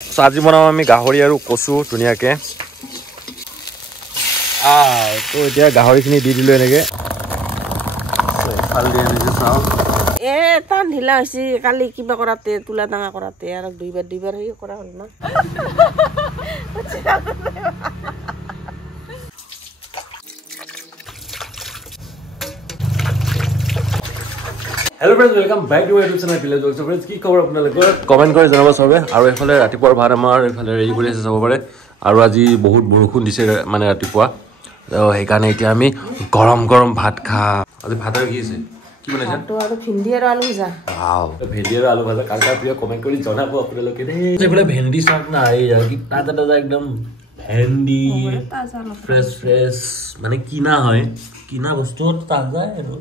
So আজি বনাম আমি গাহৰি আৰু কচু ধুনিয়াকে তো এতিয়া গাহৰিখিনি দি দিলো এনেকে ফাল দি আনিছো চাও টান ঢিলা হৈছে কালি কিবা কৰাতে তুলা ডাঙা কৰাতে আৰু দুইবাৰ হেই কৰা হল না Hello friends, welcome back to my YouTube channel Village Vlogs. So friends, কি খবৰ আপোনালোকৰ কমেন্ট কৰি জনাব সবে আৰু এফালে ৰাতিপুৱাৰ ভাত আমাৰ এফালে ৰেডি কৰি আছে চাব পাৰে আৰু আজি বহুত বৰষুণ দিছে মানে ৰাতিপুৱা তো সেইকাৰণে এতিয়া আমি গৰম গৰম ভাত খাম আজি ভাতৰ কি আছে কি বনাইছে তো আৰু ভিন্দি আৰু আলু ভাজা ওয়াও ভিন্দি আৰু আলু ভাজা কাৰ প্ৰিয় কমেন্ট কৰি জনাব আপোনালোকে এইফালে ভেন্দি চাক না এই কি তাজা একদম ভেন্দি ফ্ৰেছ মানে কিনা হয় কিনা বস্তু তাজা আৰু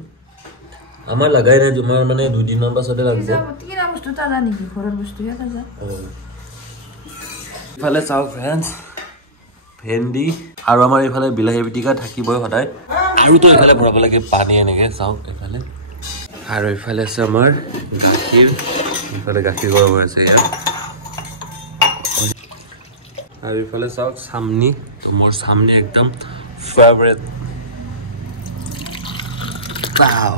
আমার লাগাই নাই জমার মানে 2 দিন মান পাছতে লাগছে কিনা বস্তু তাজা নেকি ঘৰৰ বস্তু হে তাজা ইফালে চাও ফ্ৰেন্ডস ভেন্দি আৰু আমাৰ ইফালে বিলাহী পিটিকা থাকিবই সদায় আৰু তো ইফালে ভৰাব লাগে পানী এনেকে চাও ইফালে আৰু ইফালে আছে আমাৰ গাখীৰ ইফালে গাখীৰ গৰম হৈ আছে ইয়াত আৰু ইফালে চাও সামনি মোৰ সামনি একদম ফেভাৰিট Wow.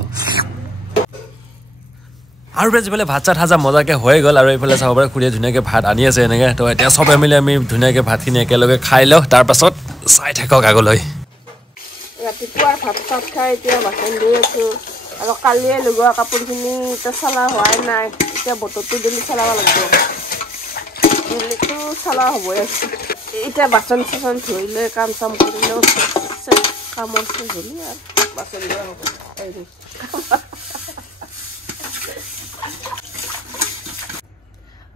আৰু বেজলে ভাত চাত হাজা মজাকে হৈ গল আৰু এইফালে চাব পাৰে খুৰিয়ে ধুনিয়াকে ভাত আনি আছে এনেকে তো এতিয়া সবে মিলি আমি ধুনিয়াকে ভাতখিনি একেলগে খাই লও তাৰ পাছত চাই থাকক আগলৈ ৰাতিপুৱাৰ ভাত চাত খাই এতিয়া বাচন ধুই আছো আৰু কালিয়ে লগোৱা কাপোৰখিনি এতিয়া চলা হোৱাই নাই এতিয়া বতৰটো দিলি চলাব লাগিব দিলিটো চলা হ'বই আছে এতিয়া বাচন চাচন ধুই লৈ কাম চাম কৰি লওঁ কামৰ চলি আৰু বাচন ধোৱা হ'ব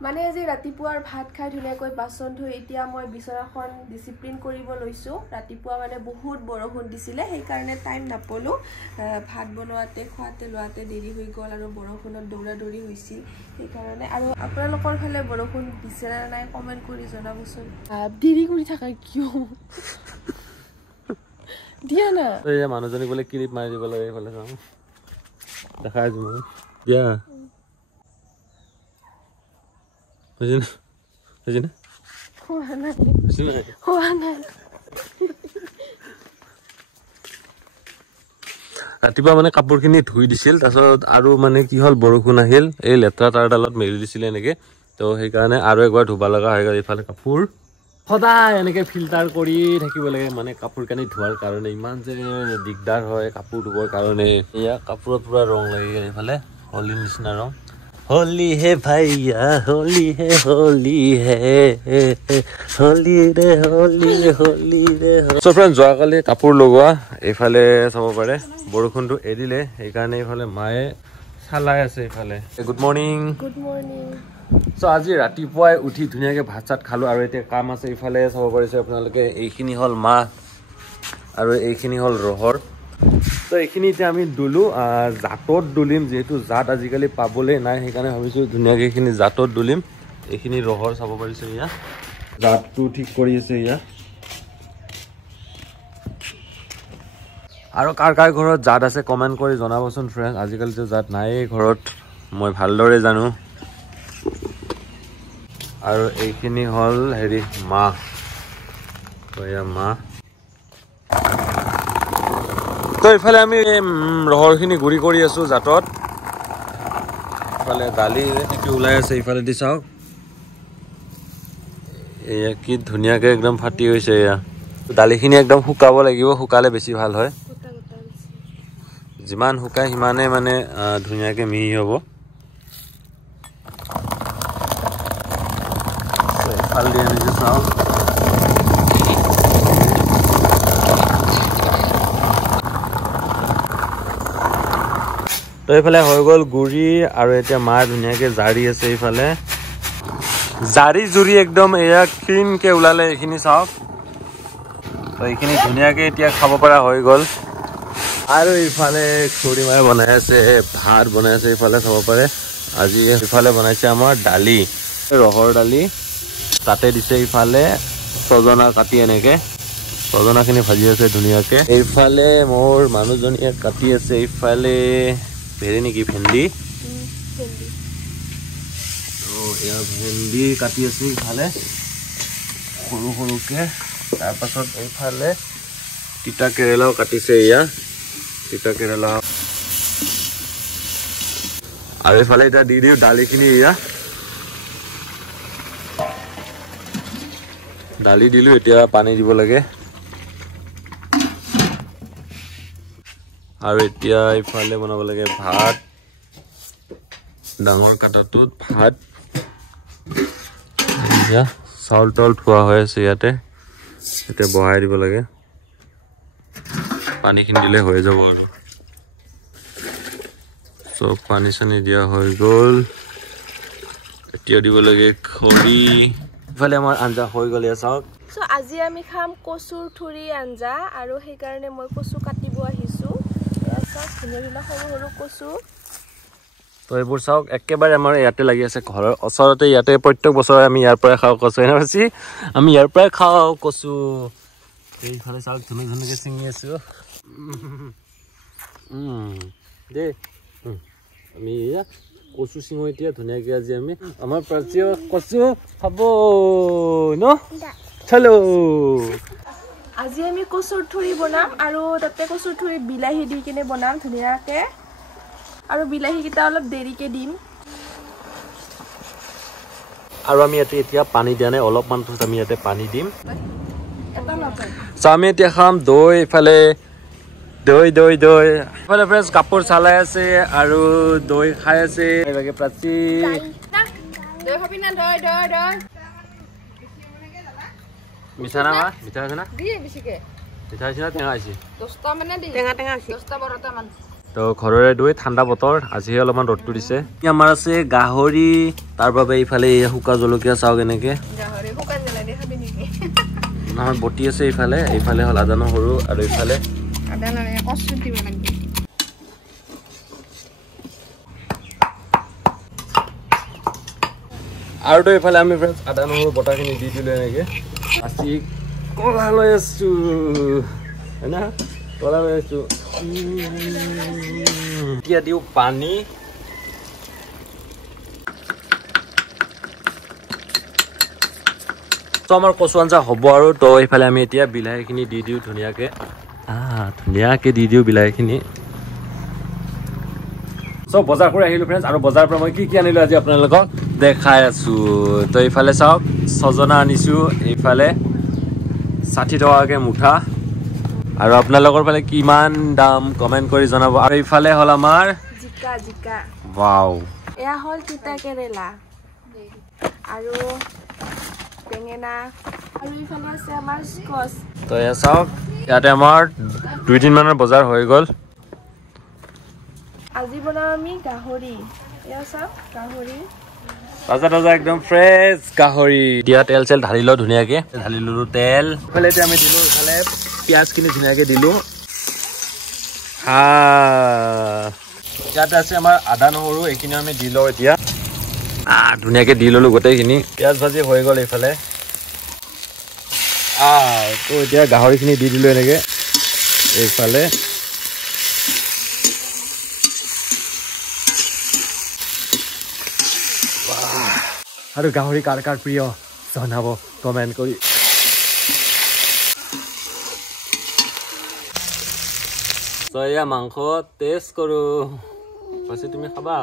মানে আজি ৰাতিপুৱাৰ ভাত খাই ধুনীয়াকৈ বাচন ধুই এতিয়া মই বিচনাখন ডিসিপ্লিন কৰিব লৈছো ৰাতিপুৱা মানে বহুত বৰষুণ দিছিলে সেই কাৰণে টাইম নাপলো ভাত বনোৱাতে খোৱাতে লোৱাতে দেৰি হৈ গল আৰু বৰষুণত দৌৰা-দৌৰি হৈছিল সেই কাৰণে আৰু আপোনালোকৰ ফালে বৰষুণ দিছে না নাই কমেন্ট কৰি জনাবচোন দেৰি কৰি থাকা কিয় দিয়া না এই মানুহজনী বলে ক্লিপ মাৰি দিব লাগে এইফালে চাও দেখাই দিম দিয়া বুজিনা ৰাতিপুৱা মানে কাপোৰখিনি ধুই দিছিল তাৰপিছত আৰু মানে কি হল বৰষুণ আহিল এই লেত্ৰা তাৰডালত মেলি দিছিল এনেকে তো সেইকাৰণে আৰু একবাৰ ধুবা লগা হৈ গ'ল ইফালে কাপোৰ সদায় এনেকে ফিল্টাৰ কৰি থাকিব লাগে মানে কাপোৰ কানি ধোৱাৰ কাৰণে ইমান যে দিগদাৰ হয় কাপোৰ ধুবৰ কাৰণে এয়া কাপোৰত পুৰা ৰং লাগি গ'ল ইফালে হলি নিচিনা ৰং होली है भैया होली है होली रे सो फ्रेंड्स যোৱাকালি কাপোৰ লগোৱা এইফালে চাব পাৰে বৰষুণটো এৰিলে সেইকাৰণে এইফালে মায়ে চালাই আছে এইফালে গুড মৰ্নিং সো আজি ৰাতিপুৱাই উঠি ধুনীয়াকে ভাত চাত খালো আৰু এতিয়া কাম আছে এইফালে চাব পাৰিছে আপোনালোকে এইখিনি হল মাছ আৰু এইখিনি হল ৰহৰ তো এইখিনি এতিয়া আমি দুলো জাতত দুলিম যেহেতু জাত আজিকালি পাবলৈ নাই সেইকাৰণে ভাবিছো ধুনীয়াকে এইখিনি জাতত দুলিম এইখিনি ৰহৰ চাব পাৰিছে ইয়া জাতটো ঠিক কৰি আছে ইয়া আৰু কাৰ কাৰ ঘৰত জাত আছে কমেন্ট কৰি জনাবচোন ফ্ৰেন্ড আজিকালি তো জাত নাই ঘৰত মই ভালদৰে জানো আৰু এইখিনি হল হেৰি মা কয়া মা তো ইফালে আমি ৰহৰখিনি গুৰি কৰি আছো জাতত ইফালে দালি কি ওলাই আছে ইফালে দি চাওক এয়া কি ধুনীয়াকে একদম ফাটি হৈছে এয়া দালিখিনি একদম শুকাব লাগিব শুকালে বেছি ভাল হয় যিমান শুকাই সিমানে মানে ধুনীয়াকে মিহি হ'ব ফাল দি আনিছো চাওক তো এইফালে হৈ গ'ল গুৰি আৰু এতিয়া মা ধুনীয়াকে জাৰি আছে এইফালে জাৰি জুৰি একদম এয়া ক্লিনকে ওলালে এইখিনি চাওক তো এইখিনি ধুনীয়াকে এতিয়া খাব পৰা হৈ গ'ল আৰু এইফালে খুৰী মায়ে বনাই আছে ভাত বনাই আছে এইফালে চাব পাৰে আজি এইফালে বনাইছে আমাৰ দালি ৰহৰ দালি তাতে দিছে এইফালে সজনা কাটি এনেকে সজনাখিনি ভাজি আছে ধুনীয়াকে এইফালে মোৰ মানুহজনীয়ে কাটি আছে এইফালে ভেৰি নেকি ভেন্দি তো এয়া ভেন্দি কাটি আছো ইফালে সৰু সৰুকে তাৰপাছত এইফালে তিতা কেৰেলাও কাটিছে এয়া তিতা কেৰেলা আৰু এইফালে এটা দি দিও দালিখিনি এয়া দালি দিলো এতিয়া পানী দিব লাগে আৰু এতিয়া ইফালে বনাব লাগে ভাত ডাঙৰ কাটাটোত ভাত এয়া চাউল তাউল থোৱা হৈ আছে ইয়াতে এতিয়া বহাই দিব লাগে পানীখিনি দিলে হৈ যাব আৰু চব পানী চানি দিয়া হৈ গ'ল এতিয়া দিব লাগে খৰি ইফালে আমাৰ আঞ্জা হৈ গ'ল এয়া চাওক সো আজি আমি খাম কচুৰ ঠুৰি আঞ্জা আৰু সেই কাৰণে মই কচু কাটিব আহিছো এয়া চাওক ধুনীয়া ধুনীয়া সৰু সৰু কচু তো এইবোৰ চাওক একেবাৰে আমাৰ ইয়াতে লাগি আছে ঘৰৰ ওচৰতে ইয়াতে প্ৰত্যেক বছৰে আমি ইয়াৰ পৰাই খাওঁ কচু এনে পাইছি আমি ইয়াৰ পৰাই খাওঁ কচু এইফালে চাওক ধুনীয়া ধুনীয়াকৈ ছিঙি আছো দে আমি কচু ছিঙো এতিয়া ধুনীয়াকৈ আজি আমি আমাৰ প্ৰাচীয় কচু খাব ন চলো আজি আমি কচুৰ ঠুৰি বনাম আৰু তাতে কচুৰ ঠুৰি বিলাহী দি কিনে বনাম ধুনীয়াকৈ আৰু বিলাহীকেইটা অলপ দেৰিকৈ দিম আৰু আমি ইয়াতে এতিয়া পানী দিয়া নাই অলপমান আমি ইয়াতে পানী দিম আমি এতিয়া খাম দৈ ইফালে দৈ দৈ দৈ ইফালে ফ্ৰেছ কাপোৰ চালাই আছে আৰু দৈ খাই আছে প্ৰাচী মিঠা না মিঠা আছে না মিঠা আছে না টেঙা আছে তো ঘৰৰে দৈ ঠাণ্ডা বতৰ আজিহে অলপমান ৰ'দটো দিছে আমাৰ আছে গাহৰি তাৰ বাবে ইফালে শুকা জলকীয়া চাওক এনেকে নহয় বটি আছে ইফালে এইফালে হ'ল আদা নহৰু আৰু ইফালে আৰু তো এইফালে আমি ফ্ৰেণ্ডছ আদা নহৰু বটাখিনি দি দিলোঁ এনেকে আজি কলা লৈ আছো হয় না কলা লৈ আছো এতিয়া দিওঁ পানী তো আমাৰ কচু আঞ্জা হ'ব আৰু তো এইফালে আমি এতিয়া বিলাহীখিনি দি দিওঁ ধুনীয়াকৈ ধুনীয়াকৈ দি দিওঁ বিলাহীখিনি চব বজাৰ কৰি আহিলোঁ ফ্ৰেণ্ডছ আৰু বজাৰৰ পৰা মই কি কি আনিলোঁ আজি আপোনালোকক দেখাই আছোঁ তো এইফালে চাওক ছজনা আনিছোঁ এইফালে 60 টকাকৈ মুঠা আৰু আপোনালোকৰ ফালে কিমান দাম কমেণ্ট কৰি জনাব আৰু এইফালে হ'ল আমাৰ জিকা জিকা ৱাও এয়া হ'ল তিতা কেৰেলা আৰু বেঙেনা আৰু এইফালে আছে আমাৰ স্কচ তো এয়া চাওক ইয়াতে আমাৰ 2 দিন মানৰ বজাৰ হৈ গ'ল আজি বনাম আমি গাহৰি এয়া চাওক গাহৰি তাজা তাজা একদম ফ্ৰেছ গাহৰি দিয়া তেল চেল ঢালি লওঁ ধুনীয়াকৈ ঢালি ল'লোঁ তেল ইফালে এতিয়া আমি দিলোঁ ইফালে পিঁয়াজখিনি ধুনীয়াকৈ দিলোঁ ইয়াতে আছে আমাৰ আদা নহৰু এইখিনি আমি দি লওঁ এতিয়া ধুনীয়াকৈ দি ল'লোঁ গোটেইখিনি পিঁয়াজ ভাজি হৈ গ'ল এইফালে তো এতিয়া গাহৰিখিনি দি দিলোঁ এনেকৈ এইফালে আৰু গাহৰি কাৰ কাৰ প্ৰিয় জনাব কমেণ্ট কৰি এয়া মাংস টেষ্ট কৰোঁ পাছত তুমি খাবা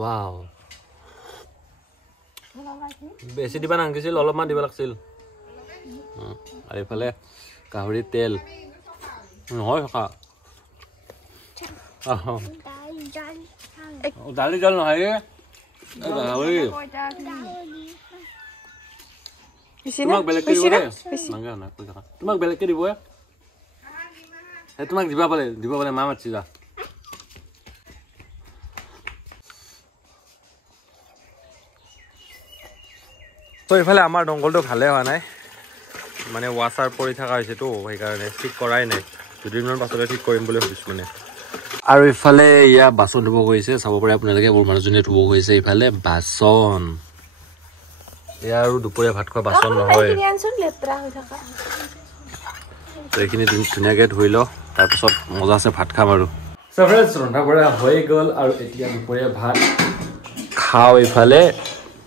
ৱাও বেছি দিবা নালাগিছিল অলপমান দিব লাগিছিল আৰু এইফালে গাহৰি তেল নহয় থকা দালি জল নহয় গাহৰি তোমাক বেলেগকৈ দিব তোমাক বেলেগকৈ দিব তোমাক দিব পালে মা মাতছি যা তো এইফালে আমাৰ দংকলটো ভালে হোৱা নাই মানে ৱাছাৰ পৰি থকা হৈছেতো সেইকাৰণে ঠিক কৰাই নাই 2 দিনমান পাছতে ঠিক কৰিম বুলি ভাবিছোঁ মানে আৰু ইফালে ইয়া বাচন ধুব গৈছে চাব পাৰে আপোনালোকে মোৰ মানুহজনীয়ে ধুব গৈছে ইফালে বাচন এয়া আৰু দুপৰীয়া ভাত খোৱা বাচন নহয় তো এইখিনি ধুনীয়াকৈ ধুই লওঁ তাৰপিছত মজা আছে ভাত খাম আৰু ফ্ৰেণ্ডছ ৰন্ধা বঢ়া হৈ গ'ল আৰু এতিয়া দুপৰীয়া ভাত খাওঁ এইফালে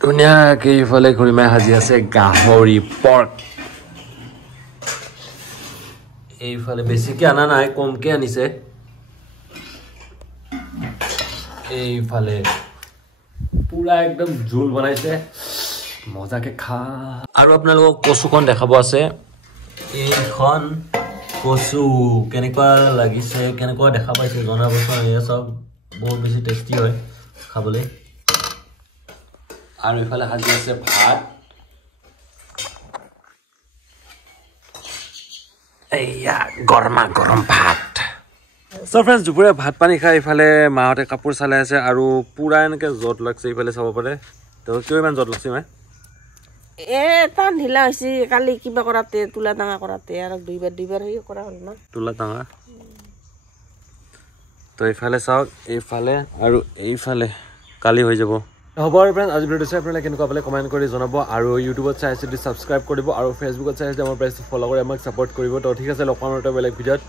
ধুনীয়াকে এইফালে খুৰীমাই সাজি আছে গাহৰি পৰ্ক এইফালে বেছিকে আনা নাই কমকে আনিছে এইফালে পুৰা একদম জোল বনাইছে মজাকে খা আৰু আপোনালোকক কচুখন দেখাব আছে এইখন কচু কেনেকুৱা লাগিছে কেনেকুৱা দেখা পাইছে জনাবচোন এয়া সব বহুত বেছি টেষ্টি হয় খাবলৈ আৰু এইফালে সাজি আছে ভাত এয়া গৰমা গৰম ভাত সো ফ্ৰেন্ডস দুপৰীয়া ভাত পানী খাই ইফালে মাহঁতে কাপোৰ চালাই আছে আৰু পুৰা এনেকে জট লাগছে ইফালে চাব পাৰে তো কিয় ইমান জট লাগছে মই টান ঢিলা হৈছে কালি কিবা কৰাতে তোলা ডাঙা কৰাতে আৰু দুইবাৰ হেৰি কৰা হ'ল না তোলা ডাঙা তো এইফালে চাওক এইফালে আৰু এইফালে কালি হৈ যাব হ'ব আৰু ফ্ৰেন্ডস আজি ভিডিঅ'টো চাই আপোনালোকে কেনেকুৱা পালে কমেণ্ট কৰি জনাব আৰু ইউটিউবত চাই যদি ছাবস্ক্ৰাইব কৰিব আৰু ফেচবুকত চাই যদি আমাৰ পেজটো ফ'ল' কৰি আমাক ছাপোৰ্ট কৰিব তো ঠিক আছে লগ পাম এটা বেলেগ ভিডিঅ'ত